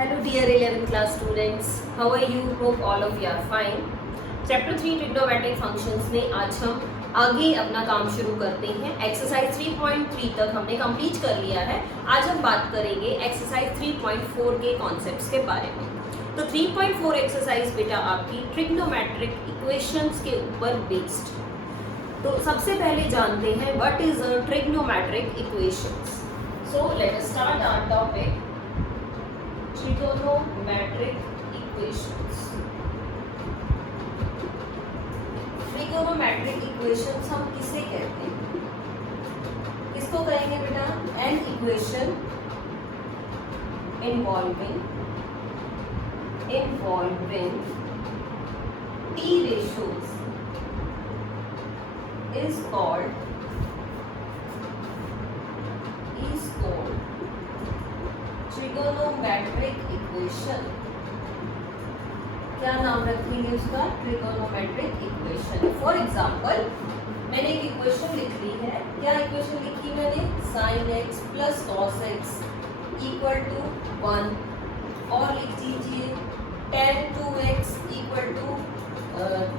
Hello dear 11th class students, how are you? Hope all of you are fine. Chapter 3 trigonometric functions में आज हम आगे अपना काम शुरू करते हैं। एक्सरसाइज 3.3 तक हमने कंप्लीट कर लिया है। आज हम बात करेंगे एक्सरसाइज 3.4 के कॉन्सेप्ट्स के बारे में। तो 3.4 एक्सरसाइज बेटा आपकी ट्रिग्नोमेट्रिक इक्वेशंस के ऊपर बेस्ड। तो सबसे पहले जानते हैं what is a trigonometric equations. So let us start our topic trigonometric equations. Trigonometric equations हम किसे कहते हैं? किसको कहेंगे बेटा? An equation involving t ratios is called trigonometric equation. क्या नाम रखेंगे उसका? Trigonometric equation. फॉर एग्जांपल मैंने एक इक्वेशन लिख ली है। क्या इक्वेशन लिखी मैंने? sin x plus cos x equal to 1 और लिख दीजिए tan 2x इक्वल टू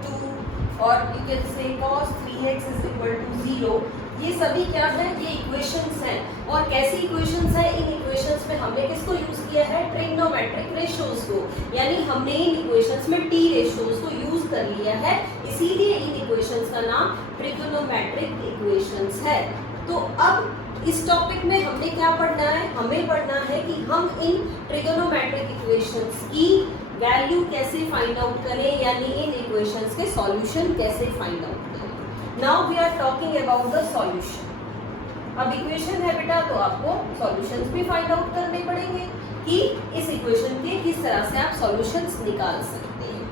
2 और you can say cos 3x is equal to 0। ये सभी क्या है? ये इक्वेशंस हैं। और कैसी इक्वेशंस हैं? इन इक्वेशंस में हमने किसको यूज किया है? ट्रिग्नोमेट्रिक रेशियोज को। यानी हमने इन इक्वेशंस में टी रेशियोज को यूज कर लिया है, इसीलिए इन इक्वेशंस का नाम ट्रिग्नोमेट्रिक इक्वेशंस है। तो अब इस टॉपिक में हमने क्या पढ़ना है? हमें पढ़ना है कि हम इन ट्रिग्नोमेट्रिक इक्वेशंस की वैल्यू कैसे फाइंड आउट करें, यानी इन इक्वेशंस के सॉल्यूशन कैसे फाइंड आउट करें। Now we are talking about the solution. अब इक्वेशन है बेटा, तो आपको सॉल्यूशंस भी फाइंड आउट करने पड़ेंगे कि इस इक्वेशन के किस तरह से आप सॉल्यूशंस निकाल सकते हैं।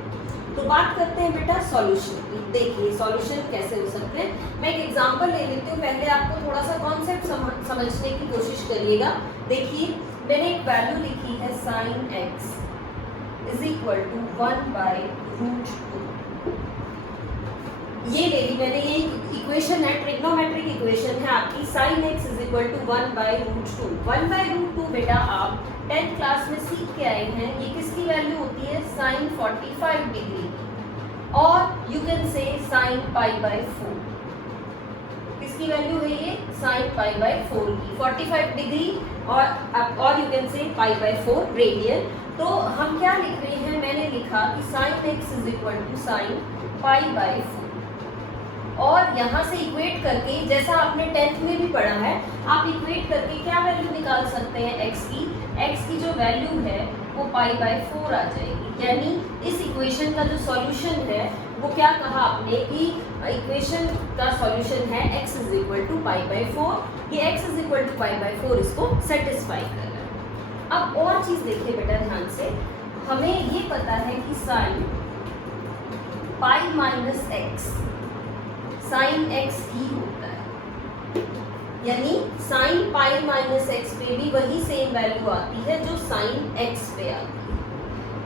तो बात करते हैं बेटा सॉल्यूशन की। देखिए सॉल्यूशन कैसे हो सकते हैं। मैं एक एग्जांपल ले लेती हूँ, पहले आपको थोड़ा सा कॉन्सेप्ट समझने की कोशिश करिएगा। देखिए मैंने एक वैल्यू लिखी है sin x is equal to 1/√2। ये ले ली मैंने, ये इक्वेशन है, ट्रिग्नोमेट्रिक इक्वेशन है आपकी। sin x is equal to 1/√2। 1/√2 बेटा आप 10th क्लास में सीख के आए हैं। ये किसकी वैल्यू होती है? sin 45 डिग्री और यू कैन से sin π/4। किसकी वैल्यू है ये? sin π/4 की। 45 डिग्री और यू कैन से π/4 रेडियन। तो हम क्या लिख रहे हैं? मैंने लिखा कि sin x is equal to sin π/4 और यहाँ से इक्वेट करके, जैसा आपने 10th में भी पढ़ा है, आप इक्वेट करके क्या वैल्यू निकाल सकते हैं x की? x की जो वैल्यू है वो π/4 आ जाएगी। यानी इस इक्वेशन का जो सॉल्यूशन है वो क्या कहा आपने कि इक्वेशन का सॉल्यूशन है x इज इक्वल टू π/4। ये x इज इक्वल टू π/4 इसको सेटिस्फाई कर रहा है। अब और चीज देखिए बेटा ध्यान से, हमें ये पता है कि sin π-x sin x ही होता है। यानी sin π-x पे भी वही सेम वैल्यू आती है जो sin x पे आती है।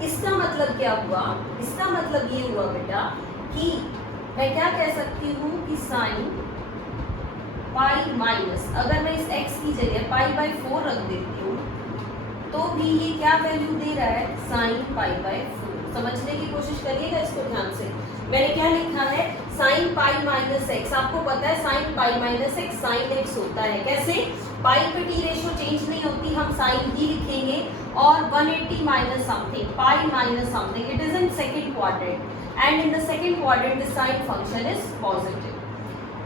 इसका मतलब क्या हुआ? इसका मतलब ये हुआ बेटा कि मैं क्या कह सकती हूँ कि sin π- अगर मैं इस x की जगह π/4 रख देती हूँ तो भी ये क्या वैल्यू दे रहा है? sin π/4। समझने की कोशिश करिएगा इसको ध्यान से। मैंने क्या लिखा है? sin π-x। आपको पता है sin π-x sin x होता है। कैसे? पाई पे टी रेशियो चेंज नहीं होती, हम sin ही लिखेंगे और 180 minus something, pi minus something, it is in second quadrant and in the second quadrant the sine function is positive.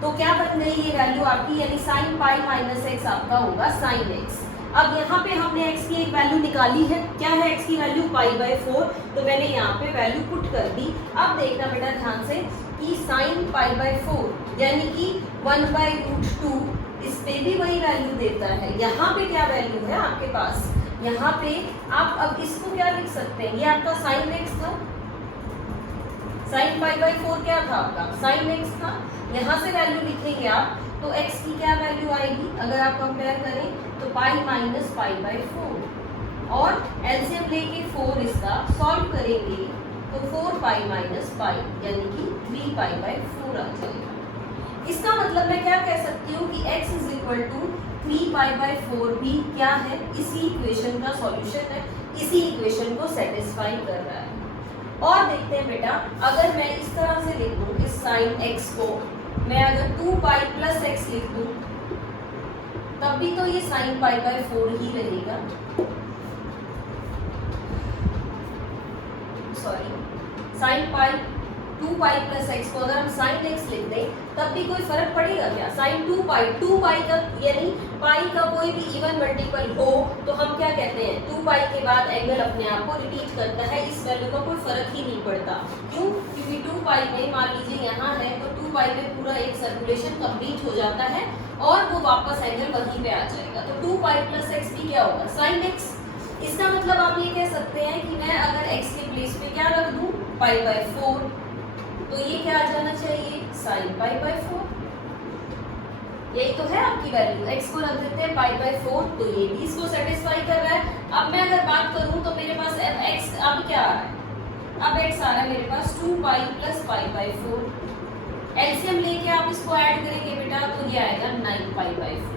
तो क्या बन गई ये वैल्यू आपकी? यानी sin π-x आपका होगा sin x। अब यहाँ पे हमने x की एक वैल्यू निकाली है। क्या है x की वैल्यू? π/4। तो मैंने यहाँ पे वैल्यू पुट कर दी। अब देखना बेटा ध्यान से कि sin π/4 यानी कि 1/√2 इस पे भी वही वैल्यू देता है। यहाँ पे क्या वैल्यू है आपके पास? यहाँ पे आप अब इसको क्या लिख सकते हैं? ये आपका sin x था, sin π/4 क्या था आपका? sin x था। यहाँ से वैल्यू लिखेंगे आप तो x की क्या वैल्यू आएगी अगर आप कंपेयर करें? तो π-π/4 और एलसीएम लेके 4 इसका सॉल्व करेंगे तो 4π-π यानी कि 3π/4 आ जाएगा। इसका मतलब मैं क्या कह सकती हूँ कि x इज इक्वल टू 3π/4 भी क्या है, इसी इक्वेशन का सॉल्यूशन है, इसी इक्वेशन को सेटिस्फाई कर रहा है। और देखते हैं बेटा, अगर मैं इस तरह से लिख दूं, इस साइन x को मैं अगर 2π + x लिख दूं, तब भी तो ये sin π/4 ही रहेगा। sin 2π + x को अगर हम sin x लिख दें तब भी कोई फर्क पड़ेगा क्या? sin 2π का यानी पाई का कोई भी इवन मल्टीपल हो तो हम क्या कहते हैं, 2π के बाद एंगल अपने आप को रिपीट करता है, इस वैल्यू का कोई फर्क ही नहीं पड़ता। क्यों? क्योंकि 2π में मान लीजिए यहाँ है तो 2π में पूरा एक सर्कुलेशन कंप्लीट हो जाता है और वो वापस एंगल वहीं पे आ जाएगा। तो 2π + x भी क्या होगा, sin x। इसका मतलब आप ये कह सकते हैं कि मैं अगर x के प्लेस पे क्या रख दूं, π/4, तो ये क्या आ जाना चाहिए, sin π/4। यही तो है आपकी वैल्यू, x को रख देते हैं π/4, तो ये भी इसको सेटिस्फाई कर रहा है। अब मैं अगर बात करूं तो मेरे पास x अब क्या आ रहा है, अब x आ रहा है मेरे पास 2π + π/4। एलसीएम लेके आप इसको ऐड करेंगे बेटा तो ये आएगा 9π/4।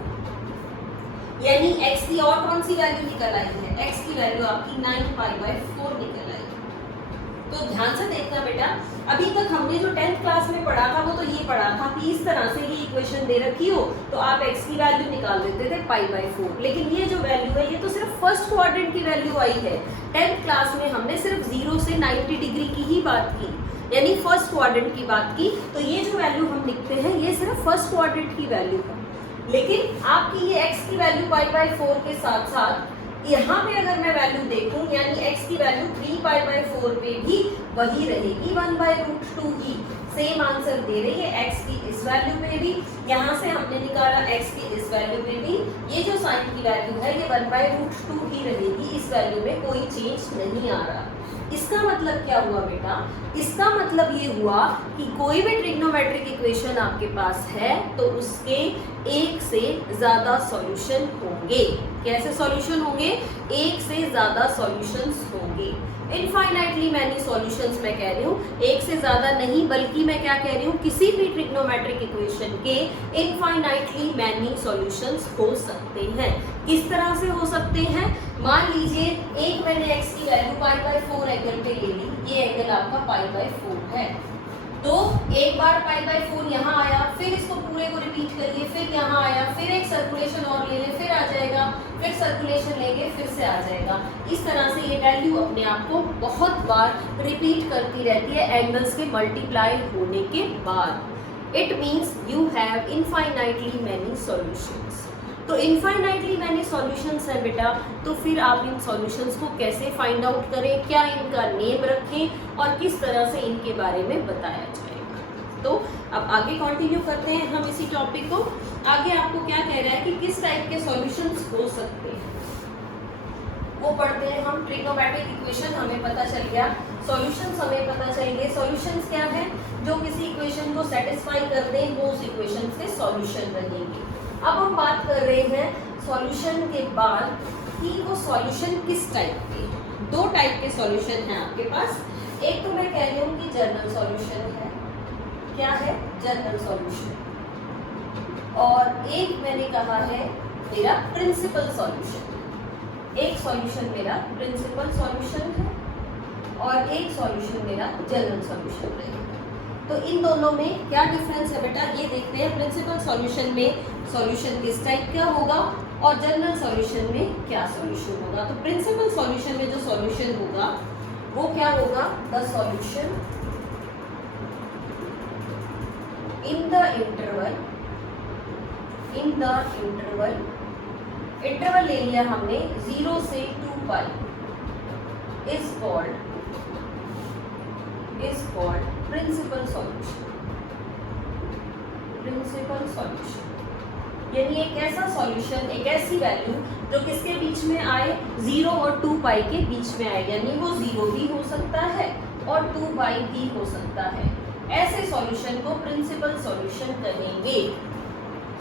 यानी x की और कौन सी वैल्यू निकल आई है, x की वैल्यू आपकी 9π/4 निकल आई। तो ध्यान से देखना बेटा, अभी तक हमने जो 10th क्लास में पढ़ा था वो तो ये पढ़ा था कि इस तरह से ये इक्वेशन दे रखी हो तो आप x की वैल्यू निकाल देते थे π/4, लेकिन ये जो वैल्यू है ये तो सिर्फ फर्स्ट क्वाड्रेंट की वैल्यू आई है। 10th क्लास में हमने सिर्फ 0 से 90 डिग्री की ही बात की, यानी फर्स्ट क्वाड्रेंट की बात की। तो ये जो वैल्यू हम लिखते हैं ये सिर्फ फर्स्ट क्वाड्रेंट की वैल्यू है, लेकिन आपकी ये x की वैल्यू π/4 के साथ साथ यहाँ पे अगर मैं वैल्यू देखूं यानी x की वैल्यू 3π/4 पे भी वही रहेगी, 1/√2 ही सेम आंसर दे रही है। x की इस वैल्यू पे भी, यहाँ से हमने निकाला x की इस वैल्यू पे भी, ये जो साइन की वैल्यू है ये 1/√2 ही रहेगी, इस वैल्यू में कोई चेंज नहीं आ रहा। इसका मतलब क्या हुआ बेटा, इसका मतलब ये हुआ कि कोई भी ट्रिग्नोमेट्रिक इक्वेशन आपके पास है तो उसके एक से ज्यादा सॉल्यूशन होंगे। कैसे सॉल्यूशन होंगे, एक से ज्यादा सॉल्यूशंस होंगे। इनफाइनाइटली मैनी सॉल्यूशंस मैं कह रही हूँ, एक से ज्यादा नहीं, बल्कि मैं क्या कह रही हूँ, किसी भी ट्रिग्नोमेट्रिक इक्वेशन के इनफाइनाइटली मैनी सॉल्यूशंस हो सकते हैं। किस तरह से हो सकते हैं, मान लीजिए एक मैंने x की वैल्यू π/4 एंगल पे ले ली, ये एंगल आपका π/4 है, तो एक बार π/4 यहाँ आया, फिर इसको पूरे को रिपीट करिए, फिर यहाँ आया, फिर एक सर्कुलेशन और ले ले, फिर आ जाएगा, फिर सर्कुलेशन लेंगे, फिर से आ जाएगा। इस तरह से ये वैल्यू अपने आप को बहुत बार रिपीट करती रहती है एंगल्स के मल्टीप्लाई होने के बाद। It means you have infinitely many solutions. तो इनफाइनाइटली मैनी सॉल्यूशंस है बेटा, तो फिर आप इन सॉल्यूशंस को कैसे फाइंड आउट करें, क्या इनका नेम रखें और किस तरह से इनके बारे में बताया जाएगा। तो अब आगे कंटिन्यू करते हैं हम इसी टॉपिक को। आगे आपको क्या कह रहा है कि किस टाइप के सॉल्यूशंस हो सकते हैं, वो पढ़ते हैं हम। ट्रिग्नोमेट्रिक इक्वेशन हमें पता चल गया, सॉल्यूशंस हमें पता चल गए। सॉल्यूशंस क्या है, जो किसी इक्वेशन को सेटिस्फाई कर दें वो उस इक्वेशन के सॉल्यूशन रहेंगे। अब हम बात कर रहे हैं सॉल्यूशन के बाद कि वो सॉल्यूशन किस टाइप के। दो टाइप के सॉल्यूशन हैं आपके पास, एक तो मैं कह रही हूँ कि जनरल सॉल्यूशन है, क्या है, जनरल सॉल्यूशन, और एक मैंने कहा है मेरा प्रिंसिपल सॉल्यूशन। एक सॉल्यूशन मेरा प्रिंसिपल सॉल्यूशन है और एक सॉल्यूशन मेरा जनरल सॉल्यूशन रहेगा। तो इन दोनों में क्या डिफरेंस है बेटा, ये देखते हैं। प्रिंसिपल सॉल्यूशन में सॉल्यूशन किस टाइप का होगा और जनरल सॉल्यूशन में क्या सॉल्यूशन होगा। तो प्रिंसिपल सॉल्यूशन में जो सॉल्यूशन होगा वो क्या होगा, the solution in the interval, interval ले लिया हमने 0 से 2π, is called principal solution. Principal solution यानी एक ऐसा सॉल्यूशन, एक ऐसी वैल्यू जो किसके बीच में आए, 0 और 2π के बीच में आए, यानी वो 0 भी हो सकता है और 2π भी हो सकता है। ऐसे सॉल्यूशन को प्रिंसिपल सॉल्यूशन कहेंगे।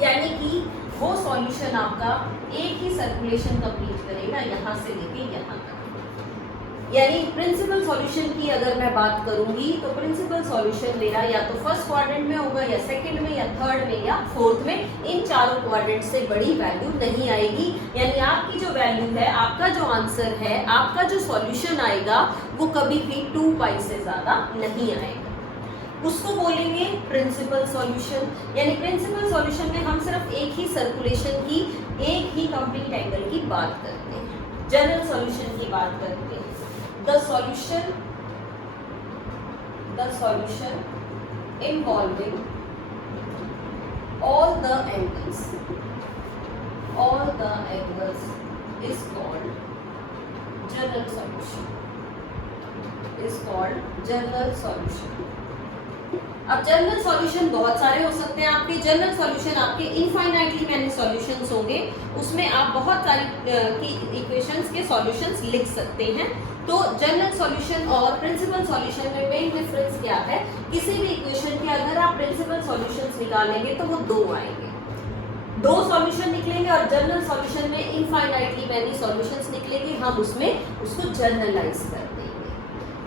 यानी कि वो सॉल्यूशन आपका एक ही सर्कुलेशन कंप्लीट करेगा, यहाँ से लेके यहाँ तक। यानी प्रिंसिपल सॉल्यूशन की अगर मैं बात करूंगी तो प्रिंसिपल सॉल्यूशन मेरा या तो फर्स्ट क्वाड्रेंट में होगा या सेकंड में या थर्ड में या फोर्थ में, इन चारों क्वाड्रेंट से बड़ी वैल्यू नहीं आएगी। यानी आपकी जो वैल्यू है, आपका जो आंसर है, आपका जो सॉल्यूशन आएगा वो कभी भी 2 पाई से ज्यादा नहीं आएगा। उसको बोलेंगे प्रिंसिपल सॉल्यूशन। यानी प्रिंसिपल सॉल्यूशन में हम सिर्फ एक ही सर्कुलेशन की, एक ही कंप्लीट एंगल की बात करते हैं, जनरल सॉल्यूशन की बात करते हैं। The solution involving all the angles is called general solution। अब जनरल सॉल्यूशन बहुत सारे हो सकते हैं आपके। जनरल सॉल्यूशन आपके इनफाइनाइटली मैनी सॉल्यूशंस होंगे, उसमें आप बहुत सारी की इक्वेशंस के सॉल्यूशंस लिख सकते हैं। तो जनरल सॉल्यूशन और प्रिंसिपल सॉल्यूशन में मेन डिफरेंस क्या है? किसी भी इक्वेशन के अगर आप प्रिंसिपल सॉल्यूशंस निकालेंगे तो वो 2 आएंगे, 2 सॉल्यूशन निकलेंगे, और जनरल सॉल्यूशन में इनफाइनाइटली मैनी सॉल्यूशंस निकलेंगे, हम उसमें उसको जनरलाइज कर देंगे।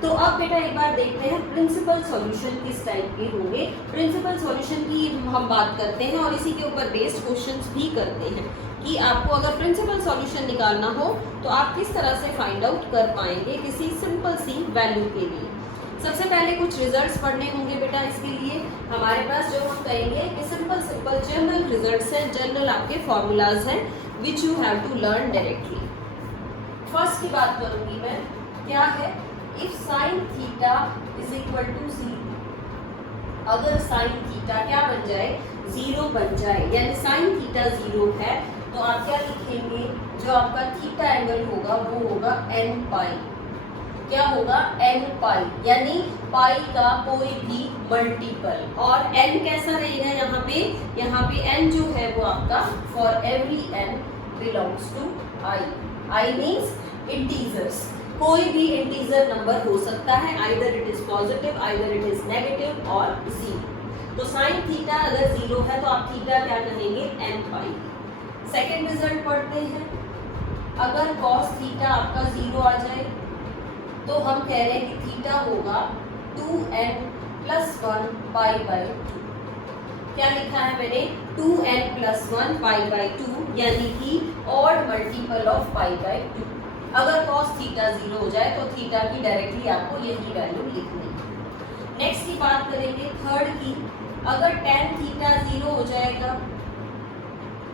तो अब बेटा एक बार देखते हैं प्रिंसिपल सॉल्यूशन किस टाइप के होंगे। प्रिंसिपल सॉल्यूशन की हम बात करते हैं और इसी के ऊपर बेस्ड क्वेश्चंस भी करते हैं कि आपको अगर प्रिंसिपल सॉल्यूशन निकालना हो तो आप किस तरह से फाइंड आउट कर पाएंगे किसी सिंपल सी वैल्यू के लिए। सबसे पहले कुछ रिजल्ट्स पढ़ने होंगे बेटा। इसके लिए हमारे पास जो हम कहेंगे कि सिंपल जनरल रिजल्ट्स हैं, जनरल आपके फॉर्मूलाज हैं which you have to learn directly. First की बात करूंगी मैं, क्या है? If sine theta is equal to 0, अगर साइन थीटा क्या बन जाए? 0 बन जाए, यानी साइन थीटा 0 है तो आप क्या लिखेंगे? जो आपका थीटा एंगल होगा वो होगा n पाई। क्या होगा? n पाई, यानी पाई का कोई भी मल्टीपल। और n कैसा रहेगा यहाँ पे n जो है वो आपका for every n belongs to i। i means integers, कोई भी इंटीजर नंबर हो सकता है, either it is positive, either it is negative और 0। तो साइन थीटा अगर 0 है तो आप थीटा क्या कहेंगे? n पाई। सेकेंड रिजल्ट पढ़ते हैं, अगर कॉस थीटा आपका 0 आ जाए तो हम कह रहे हैं कि थीटा होगा 2n + 1 पाई बाई 2। क्या लिखा है मैंने? 2n + 1 पाई बाई 2, यानी कि odd multiple of pi by 2। अगर कॉस थीटा 0 हो जाए तो थीटा की डायरेक्टली आपको यही वैल्यू लिखनी है। नेक्स्ट की बात करेंगे थर्ड की, अगर tan थीटा 0 हो जाएगा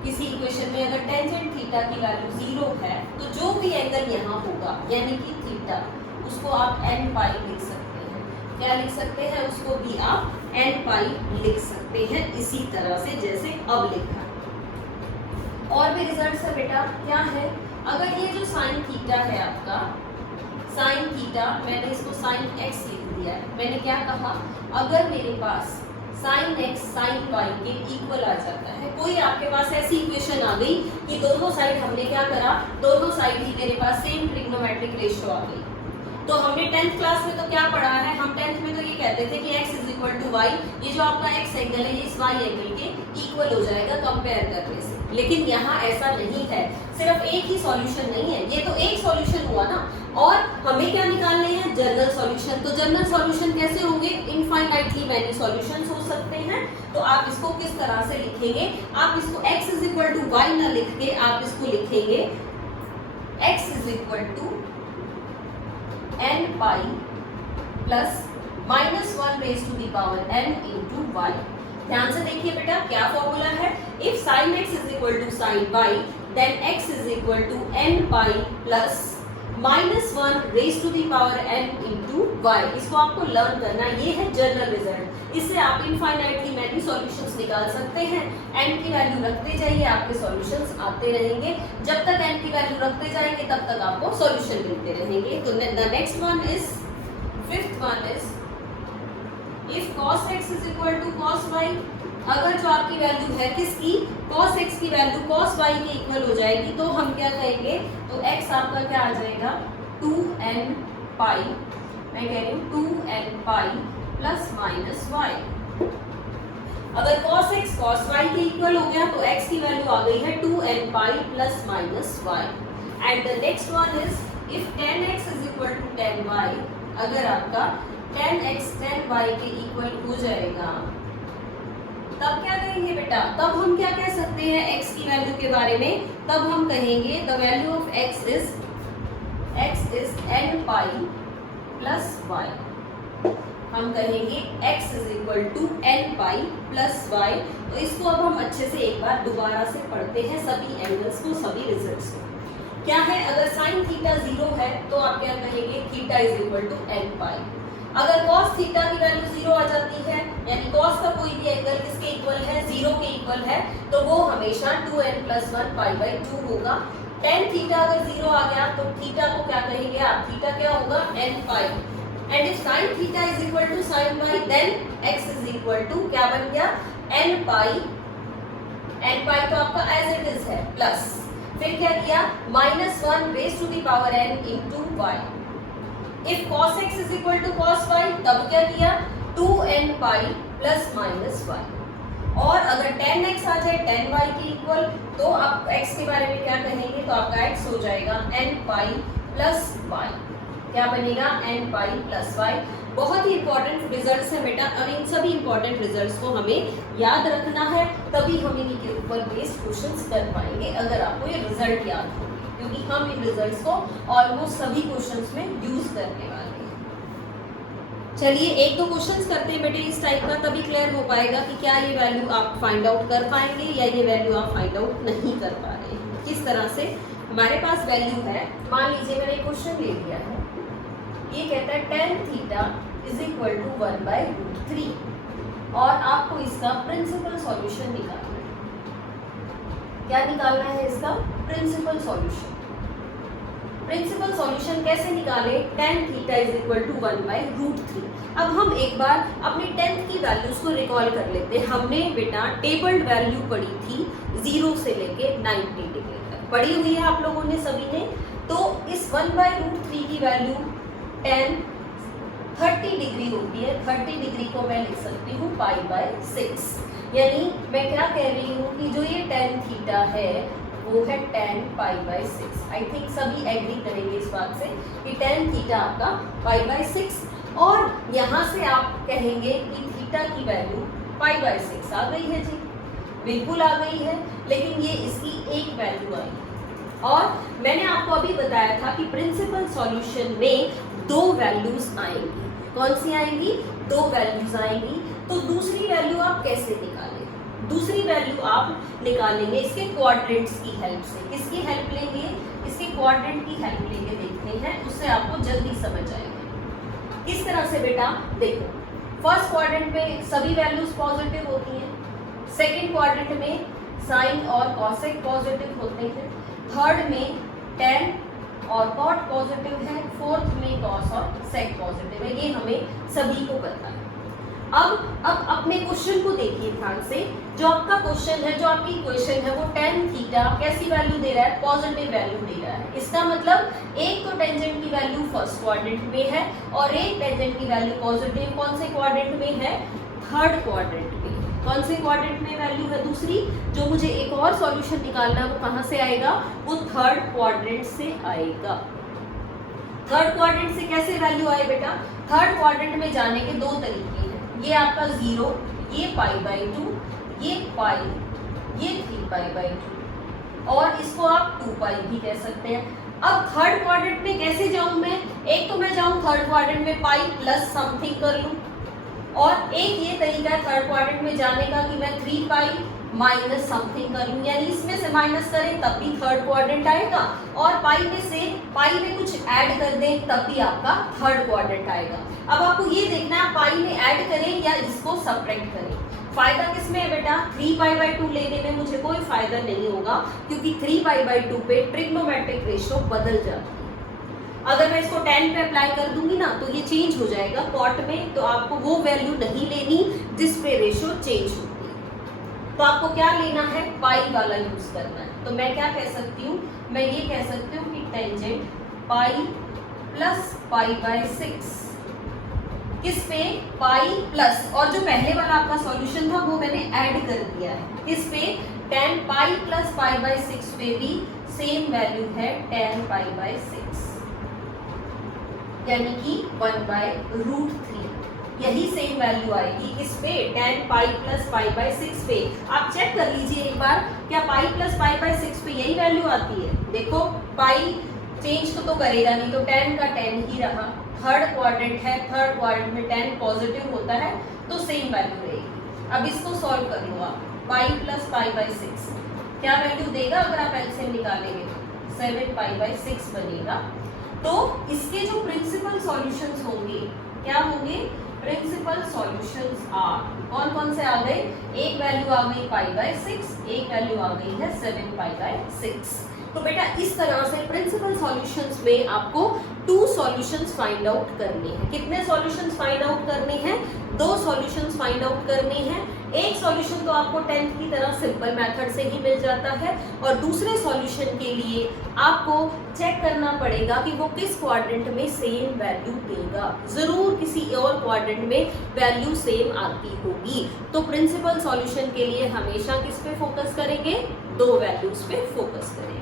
किसी इक्वेशन में, अगर टेंजेंट थीटा की वैल्यू 0 है तो जो भी एंगल यहाँ होगा यानी कि थीटा, उसको आप n पाई लिख सकते हैं। क्या लिख सकते हैं? उसको भी आप n पाई लिख सकते हैं, इसी तरह से जैसे अब लिखा। और भी रिजल्ट है बेटा, क्या है? अगर ये जो साइन थीटा है आपका, साइन थीटा, मैंने इसको साइन x लिख दिया है। मैंने क्या कहा? अगर मेरे पास साइन x साइन y के इक्वल आ जाता है, कोई आपके पास ऐसी इक्वेशन आ गई कि दोनों साइड हमने क्या करा, दोनों साइड ही मेरे पास सेम ट्रिग्नोमेट्रिक रेशियो आ गई। तो हमने 10th क्लास में तो क्या पढ़ा है? हम 10th में तो ये कहते थे कि x = y, ये जो आपका x एंगल है ये इस y एंगल के इक्वल हो जाएगा कंपेयर करने से। लेकिन यहाँ ऐसा नहीं है, सिर्फ एक ही सॉल्यूशन नहीं है, ये तो एक सॉल्यूशन हुआ ना, और हमें क्या निकालने हैं? General solution. तो जनरल सॉल्यूशन कैसे होंगे? इनफाइनाइटली मैनी सॉल्यूशंस हो सकते हैं। तो आप इसको किस तरह से लिखेंगे? आप इसको x = y ना लिख के आप इसको लिखेंगे x = n pi plus -1 raised to the power n into y। ध्यान से देखिए बेटा, क्या फॉर्मूला है? If sin x = sin y, then x = n pi plus -1 raised to the power n into y। इसको आपको लर्न करना, ये है जनरल रिजल्ट। इससे आप इनफाइनाइटली मैनी सॉल्यूशंस निकाल सकते हैं। n की वैल्यू रखते जाइए, आपके सॉल्यूशंस आते रहेंगे। जब तक n की वैल्यू रखते जाएंगे तब तक आपको सॉल्यूशन मिलते रहेंगे। तो the next one is, fifth one is, if cos x = cos y, अगर जो आपकी वैल्यू है किसकी? cos x की वैल्यू cos y के इक्वल हो जाएगी तो हम क्या कहेंगे? तो x आपका क्या आ जाएगा? 2n पाई, मैं कह रही हूँ 2n pi plus minus y। अगर cos x cos y के इक्वल हो गया तो x की वैल्यू आ गई है 2n pi plus minus y। And the next one is if 10x is equal to 10y, अगर आपका 10x 10y के इक्वल हो जाएगा तब क्या कहेंगे बेटा? तब हम क्या कह सकते हैं x की वैल्यू के बारे में? तब हम कहेंगे the value of x is n pi plus y। हम कहेंगे x is equal to n pi plus y। तो इसको अब हम अच्छे से एक बार दोबारा से पढ़ते हैं, सभी एंगल्स को, सभी रिजल्ट्स को। क्या है? अगर साइन थीटा 0 है तो आप क्या कहेंगे? Theta is equal to n pi. अगर cos थीटा की वैल्यू 0 आ जाती है, यानी cos का कोई भी एंगल किसके इक्वल है? 0 के इक्वल है, तो वो हमेशा 2n प्लस 1 पाई बाई 2 होगा। tan थीटा अगर 0 आ गया तो थीटा को क्या कहेंगे आप? थीटा क्या होगा? n pi. And if sin theta is equal to sin y, then x is equal to क्या बन गया? n pi. n पाई तो आपका एज इट इज है, प्लस फिर क्या किया? -1 raise to the power n into y। If cos x is equal to cos y, तब क्या किया? 2n pi plus minus y। और अगर tan x आ जाए tan y के इक्वल, तो आप x के बारे में क्या कहेंगे? तो आपका x हो जाएगा n पाई प्लस y। क्या बनेगा? n pi plus y। बहुत ही इंपॉर्टेंट रिजल्ट्स है बेटा, और इन सभी इंपॉर्टेंट रिजल्ट्स को हमें याद रखना है, तभी हम इन्हीं के ऊपर बेस्ड क्वेश्चंस कर पाएंगे, अगर आपको ये रिजल्ट याद हो, क्योंकि हम इन रिजल्ट्स को ऑलमोस्ट सभी क्वेश्चंस में यूज करने वाले हैं। चलिए एक दो क्वेश्चंस करते हैं बेटे इस टाइप का, तभी क्लियर हो पाएगा कि क्या ये वैल्यू आप फाइंड आउट कर पाएंगे या ये वैल्यू आप फाइंड आउट नहीं कर पा रहे हैं। किस तरह से हमारे पास वैल्यू है, मान लीजिए मैंने एक क्वेश्चन ले लिया है, ये कहता है tan theta is equal to 1/√3 और आपको इसका प्रिंसिपल सॉल्यूशन निकालना है। क्या निकालना है? इसका प्रिंसिपल सॉल्यूशन। प्रिंसिपल सॉल्यूशन कैसे निकाले? tan theta is equal to 1/√3। अब हम एक बार अपने 10th की वैल्यूज को रिकॉल कर लेते हैं। हमने बेटा टेबल्ड वैल्यू पढ़ी थी 0 से लेके 90 डिग्री तक पढ़ी हुई है आप लोगों ने सभी ने। तो इस 1/√3 की वैल्यू tan 30 डिग्री होती है। 30 डिग्री को मैं लिख सकती हूँ π/6। यानी मैं क्या कह रही हूँ कि जो ये tan थीटा है वो है tan π/6। आई थिंक सभी एग्री करेंगे इस बात से कि tan थीटा आपका π/6, और यहाँ से आप कहेंगे कि थीटा की वैल्यू π/6 आ गई है जी, बिल्कुल आ गई है, लेकिन ये इसकी एक वैल्यू आई। और मैंने आपको अभी बताया था कि प्रिंसिपल सॉल्यूशन में दो वैल्यूज आएंगी। कौन सी आएंगी? दो वैल्यूज आएंगी। तो दूसरी वैल्यू आप कैसे निकालें? दूसरी वैल्यू आप निकालेंगे इसके क्वाड्रेंट्स की हेल्प से। किसकी हेल्प लेंगे? इसके क्वाड्रेंट की हेल्प लेंगे, देखते हैं, उससे आपको जल्दी समझ आएगा। किस तरह से बेटा? देखो, फर्स्ट क्वाड्रेंट में सभी वैल्यूज पॉजिटिव होती हैं, सेकेंड क्वाड्रेंट में साइन और कॉसेक पॉजिटिव होते हैं, थर्ड में tan और cot पॉजिटिव है, फोर्थ में cos और sec पॉजिटिव है। ये हमें सभी को पता है। अब अपने क्वेश्चन को देखिए ध्यान से। जो आपका क्वेश्चन है, जो आपकी इक्वेशन है, वो tan थीटा कैसी वैल्यू दे रहा है? पॉजिटिव वैल्यू दे रहा है। इसका मतलब एक तो टेंजेंट की वैल्यू फर्स्ट क्वाड्रेंट में है और एक टेंजेंट की वैल्यू पॉजिटिव कौन से क्वाड्रेंट में है? थर्ड क्वाड्रेंट में। कौन से क्वाड्रेंट में वैल्यू है दूसरी? जो मुझे एक और सॉल्यूशन निकालना है वो कहाँ से आएगा? वो थर्ड क्वाड्रेंट से आएगा। थर्ड क्वाड्रेंट से कैसे वैल्यू आए बेटा? थर्ड क्वाड्रेंट में जाने के दो तरीके हैं। ये आपका 0, ये π/2, ये पाई, ये 3π/2, और इसको आप 2π भी कह सकते हैं। अब थर्ड क्वाड्रेंट में कैसे जाऊं मैं? एक तो मैं जाऊं थर्ड क्वाड्रेंट में पाई प्लस समथिंग कर लूं, और एक ये तरीका है थर्ड क्वाड्रेंट में जाने का कि मैं 3π माइनस समथिंग कर लूं, यानी इसमें से माइनस करें तब भी थर्ड क्वाड्रेंट आएगा, और पाई में कुछ ऐड कर दें तब भी आपका थर्ड क्वाड्रेंट आएगा। अब आपको ये देखना है पाई में ऐड करें या इसको सब्ट्रैक्ट करें। फायदा किसमें है बेटा? 3π/2 लेने में मुझे कोई फायदा नहीं होगा, क्योंकि 3π/2 पे ट्रिग्नोमेट्रिक रेशियो बदल जाती है। अगर मैं इसको 10 पे अप्लाई कर दूंगी ना तो ये चेंज हो जाएगा कॉट में, तो आपको वो वैल्यू नहीं लेनी जिस पे रेशियो चेंज होती है। तो आपको क्या लेना है? पाई वाला यूज करना है। तो मैं क्या कह सकती हूँ? मैं ये कह सकती हूँ कि टेंजेंट पाई प्लस π/6 किस पे? पाई प्लस, और जो पहले वाला आपका सॉल्यूशन था वो मैंने ऐड कर दिया है। किस पे? tan पाई प्लस π/6 पे भी सेम वैल्यू है tan पाई बाय 6 यानी कि 1/√3। यही सेम वैल्यू आएगी किस पे, tan pi plus pi by 6 पे। आप चेक कर लीजिए एक बार, क्या पाई प्लस पाई बाय 6 पे यही वैल्यू आती है? देखो पाई चेंज तो करेगा नहीं, तो tan का tan ही रहा। थर्ड क्वाड्रेंट है, थर्ड क्वाड्रेंट में tan पॉजिटिव होता है तो सेम वैल्यू रहेगी। अब इसको सॉल्व कर लो आप, पाई प्लस पाई बाय 6 क्या वैल्यू देगा अगर आप एलसीएम निकालेंगे तो 7 पाई बाय 6 बनेगा। तो इसके जो प्रिंसिपल सॉल्यूशंस होंगे क्या होंगे? प्रिंसिपल सॉल्यूशंस आर, कौन कौन से आ गए? एक वैल्यू आ गई पाई बाय 6, एक वैल्यू आ गई है 7 पाई बाय 6। तो बेटा इस तरह से प्रिंसिपल सॉल्यूशंस में आपको 2 सॉल्यूशंस फाइंड आउट करने हैं। कितने सॉल्यूशंस फाइंड आउट करने हैं? 2 सॉल्यूशंस फाइंड आउट करने हैं। एक सॉल्यूशन तो आपको 10th की तरह सिंपल मेथड से ही मिल जाता है, और दूसरे सॉल्यूशन के लिए आपको चेक करना पड़ेगा कि वो किस क्वाड्रेंट में सेम वैल्यू देगा। जरूर किसी और क्वाड्रेंट में वैल्यू सेम आती होगी। तो प्रिंसिपल सॉल्यूशन के लिए हमेशा किस पे फोकस करेंगे? 2 वैल्यूज पे फोकस करेंगे।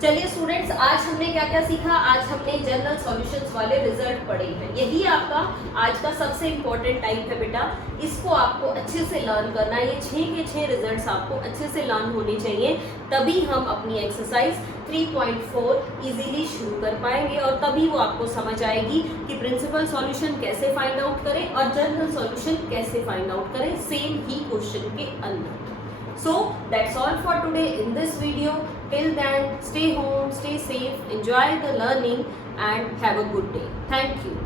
चलिए स्टूडेंट्स, आज हमने क्या क्या सीखा? आज हमने जनरल सॉल्यूशंस वाले रिजल्ट पढ़े हैं। यही आपका आज का सबसे इम्पोर्टेंट टाइप है बेटा। इसको आपको अच्छे से लर्न करना है। ये 6 के 6 रिजल्ट्स आपको अच्छे से लर्न होने चाहिए, तभी हम अपनी एक्सरसाइज 3.4 इजीली शुरू कर पाएंगे, और तभी वो आपको समझ आएगी कि प्रिंसिपल सॉल्यूशन कैसे फाइंड आउट करें और जनरल सॉल्यूशन कैसे फाइंड आउट करें सेम ही क्वेश्चन के अंदर। So that's all for today in this video. Till then, stay home, stay safe, enjoy the learning and have a good day. Thank you.